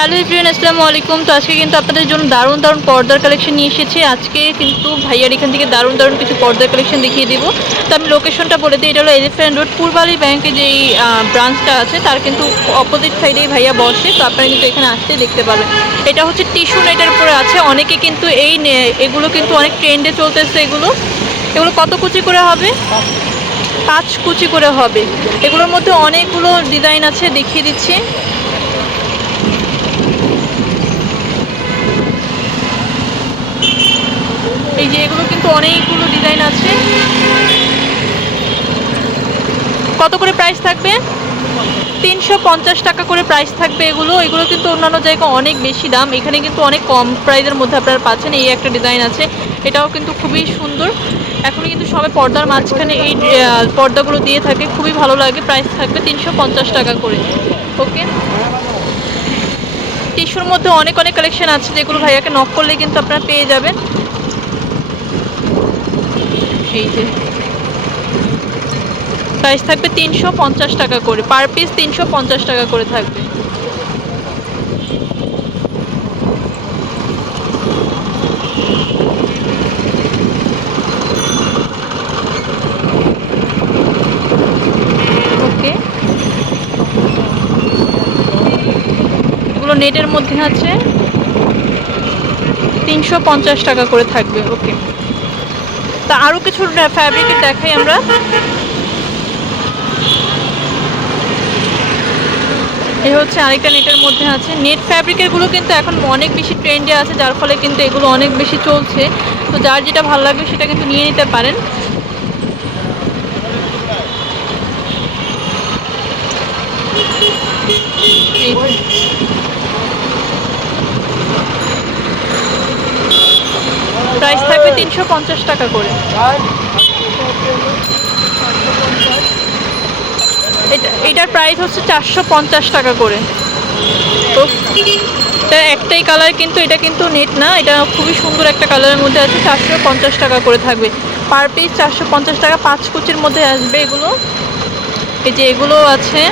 Hello ইব্রিয়ান আসসালামু আলাইকুম। তো আজকে কিন্তু আপনাদের জন্য দারুণ দারুণ পর্দার কালেকশন নিয়ে এসেছি। আজকে কিন্তু ভাইয়ার এখান থেকে দারুণ দারুণ কিছু পর্দার কালেকশন দেখিয়ে দেবো। তো আমি লোকেশনটা বলে দিই, এটা হলো এলিফ্যান্ট রোড পূর্বালি ব্যাংকে যেই ব্রাঞ্চটা আছে, তার কিন্তু অপোজিট সাইডেই ভাইয়া বসে। তো আপনারা কিন্তু এখানে আসতে দেখতে পাবেন। এটা হচ্ছে টিস্যু নেটের উপরে আছে। অনেকে কিন্তু এই এগুলো কিন্তু অনেক ট্রেন্ডে চলতেছে এগুলো। এগুলো কত কুচি করে হবে? পাঁচ কুচি করে হবে। এগুলোর মধ্যে অনেকগুলো ডিজাইন আছে, দেখিয়ে দিচ্ছি। এই যে এগুলো কিন্তু অনেকগুলো ডিজাইন আছে। কত করে প্রাইস থাকবে? তিনশো পঞ্চাশ টাকা করে প্রাইস থাকবে এগুলো। এগুলো কিন্তু অন্যান্য জায়গায় অনেক বেশি দাম। এখানে কিন্তু অনেক কম প্রাইসের মধ্যে আপনারা পাচ্ছেন। এই একটা ডিজাইন আছে। এটাও কিন্তু খুবই সুন্দর। এখন কিন্তু সবাই পর্দার মাঝখানে এই পর্দাগুলো দিয়ে থাকে। খুবই ভালো লাগে। প্রাইস থাকবে তিনশো পঞ্চাশ টাকা করে। ওকে টিস্যুর মধ্যে অনেক অনেক কালেকশন আছে যেগুলো ভাইয়াকে নক করলে কিন্তু আপনারা পেয়ে যাবেন। এই প্রাইস থাকবে তিনশো পঞ্চাশ টাকা করে। পার পিস তিনশো পঞ্চাশ টাকা করে থাকবে। ওকে এগুলো নেটের মধ্যে আছে। তিনশো পঞ্চাশ টাকা করে থাকবে। ওকে তা আরও কিছু ফ্যাব্রিক দেখাই আমরা। এ হচ্ছে আরেকটা নেটের মধ্যে আছে। নেট ফ্যাব্রিকেরগুলো কিন্তু এখন অনেক বেশি ট্রেন্ডে আছে, যার ফলে কিন্তু এগুলো অনেক বেশি চলছে। তো যার যেটা ভালো লাগবে সেটা কিন্তু নিয়ে নিতে পারেন। প্রাইস থাকবে তিনশো পঞ্চাশ টাকা করে। এটা এটার প্রাইস হচ্ছে চারশো পঞ্চাশ টাকা করে। তো এটা একটাই কালার কিন্তু এটা কিন্তু নেট না। এটা খুবই সুন্দর একটা কালারের মধ্যে আছে, চারশো পঞ্চাশ টাকা করে থাকবে। পার পিস চারশো পঞ্চাশ টাকা, পাঁচ কুচির মধ্যে আসবে এগুলো। এই যে এগুলো আছে।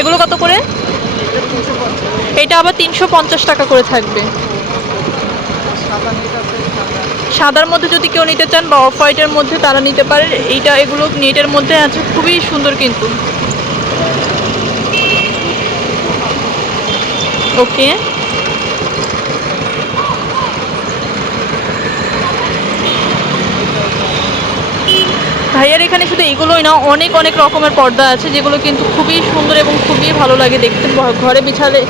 এগুলো কত করে? এটা আবার তিনশো পঞ্চাশ টাকা করে থাকবে। সাদার মধ্যে যদি কেউ নিতে চান বা অফ হোয়াইটের মধ্যে তারা নিতে পারে। এইটা এগুলো নেটের মধ্যে আছে। খুবই সুন্দর কিন্তু। ওকে ভাইয়ার এখানে শুধু এগুলোই না অনেক অনেক রকমের পর্দা আছে যেগুলো কিন্তু খুবই সুন্দর এবং খুবই ভালো লাগে দেখতে। ঘরে বিছালে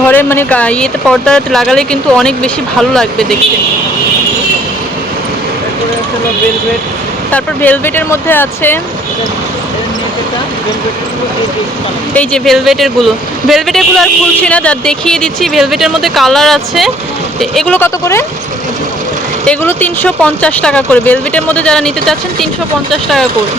ঘরে মানে ইয়েতে পর্দা লাগালে কিন্তু অনেক বেশি ভালো লাগবে দেখতে। তারপর ভেলভেটের মধ্যে আছে এই যে ভেলভেটেরগুলো। ভেলভেটেরগুলো আর খুলছি না যা দেখিয়ে দিচ্ছি ভেলভেটের মধ্যে কালার আছে। এগুলো কত করে? এগুলো তিনশো পঞ্চাশ টাকা করে। বেলভিটের মধ্যে যারা নিতে চাচ্ছেন, তিনশো পঞ্চাশ টাকা করে।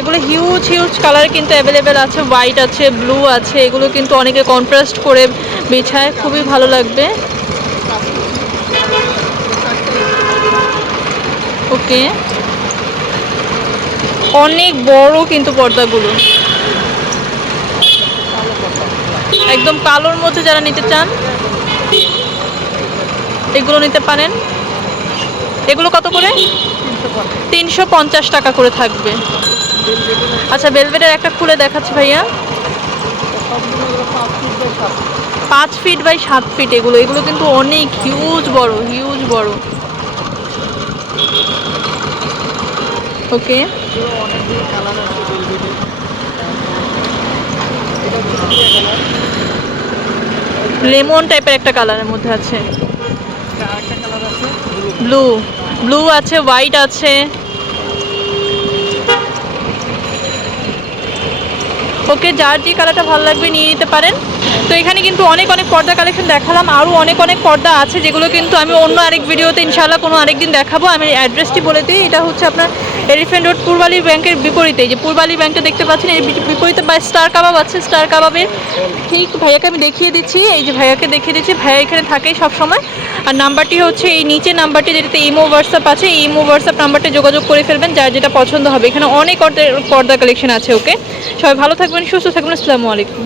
এগুলো হিউজ হিউজ কালার কিন্তু অ্যাভেলেবেল আছে। হোয়াইট আছে ব্লু আছে, এগুলো কিন্তু অনেকে কন্ট্রাস্ট করে বিছায়। খুবই ভালো লাগবে। ওকে অনেক বড় কিন্তু পর্দাগুলো। একদম কালোর মধ্যে যারা নিতে চান এগুলো নিতে পারেন। এগুলো কত করে? তিনশো পঞ্চাশ টাকা করে থাকবে। আচ্ছা বেলভেটের একটা খুলে দেখাচ্ছি ভাইয়া। পাঁচ ফিট বাই সাত ফিট এগুলো। এগুলো কিন্তু অনেক হিউজ বড় হিউজ বড়। ওকে লেমন টাইপের একটা কালারের মধ্যে আছে। ব্লু ব্লু আছে হোয়াইট আছে। ওকে যার যে কালারটা ভালো লাগবে নিয়ে নিতে পারেন। তো এখানে কিন্তু অনেক অনেক পর্দা কালেকশন দেখালাম। আরও অনেক অনেক পর্দা আছে, যেগুলো কিন্তু আমি অন্য আরেক ভিডিওতে ইনশাল্লাহ কোনো আরেক দিন দেখাবো। আমি অ্যাড্রেসটি বলে দিই, এটা হচ্ছে আপনার এলিফ্যান্ট রোড পূর্বালী ব্যাংকের বিপরীতে। যে পূর্বালী ব্যাংকটা দেখতে পাচ্ছেন, এর বিপরীতে বা স্টার কাবাব আছে স্টার কাবাবের ঠিক ভাইয়াকে আমি দেখিয়ে দিচ্ছি, এই যে ভাইয়াকে দেখিয়ে দিচ্ছি। ভাইয়া এখানে থাকে সব সময় আর নাম্বারটি হচ্ছে, এই নিচে নাম্বারটি যেটাতে ইমো হোয়াটসঅ্যাপ আছে, এই ইমো হোয়াটসঅ্যাপ নাম্বারটা যোগাযোগ করে ফেলবেন, যার যেটা পছন্দ হবে। এখানে অনেক পর্দা কালেকশন আছে, ওকে? সবাই ভালো থাকবেন, সুস্থ থাকবেন, আসসালামু আলাইকুম।